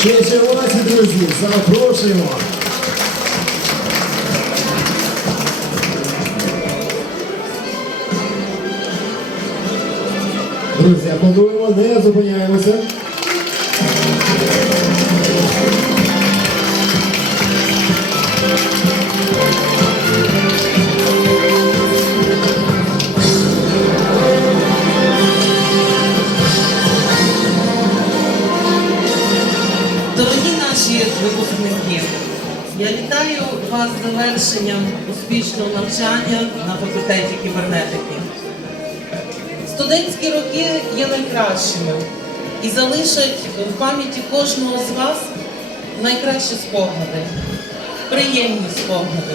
Ще червонаці, друзі, запрошуємо. Друзі, аплодуємо, не зупиняємося. Дорогі я вітаю вас з завершенням успішного навчання на факультеті кібернетики. Студентські роки є найкращими і залишать в пам'яті кожного з вас найкращі спогади, приємні спогади.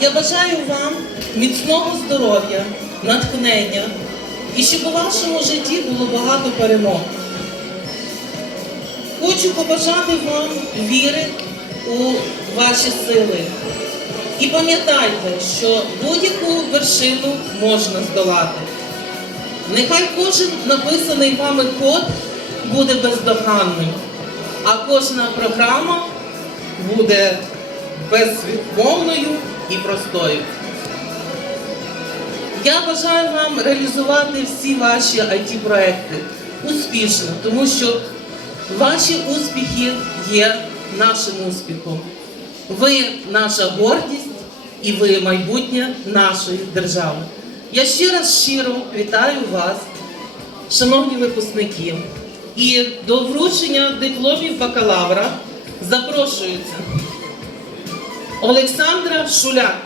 Я бажаю вам міцного здоров'я, натхнення і щоб у вашому житті було багато перемог. Хочу побажати вам віри у ваші сили. І пам'ятайте, що будь-яку вершину можна здолати. Нехай кожен написаний вами код буде бездоганним, а кожна програма буде безвідмовною і простою. Я бажаю вам реалізувати всі ваші it проекти успішно, тому що ваші успіхи є нашим успіхом. Ви наша гордість і ви майбутнє нашої держави. Я ще раз щиро вітаю вас, шановні випускники. І до вручення дипломів бакалавра запрошується Олександра Шуляк.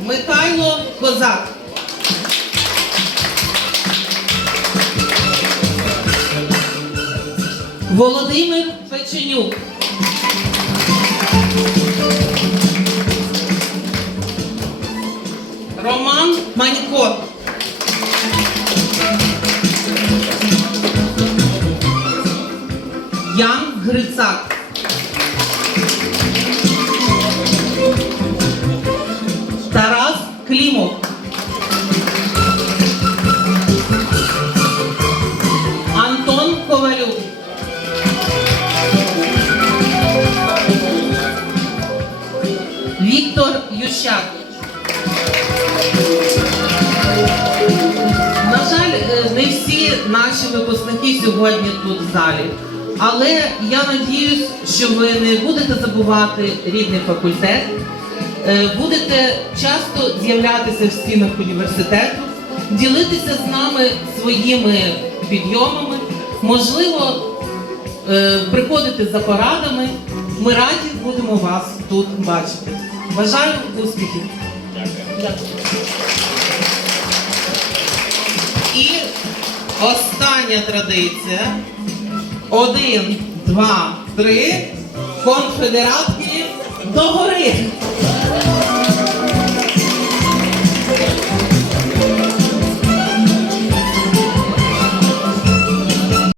Михайло Козак. Володимир Печенюк. Роман Манько. Ян Грицак. Тарас Клімов. Віктор Ющак. На жаль, е, не всі наші випускники сьогодні тут в залі. Але я надіюсь, що ви не будете забувати рідний факультет, е, будете часто з'являтися в стінах університету, ділитися з нами своїми підйомами, можливо, е, приходити за порадами. Ми раді будемо вас тут бачити. Бажаю успіхів! Дякую. І остання традиція. Один, два, три. Конфедератки догори.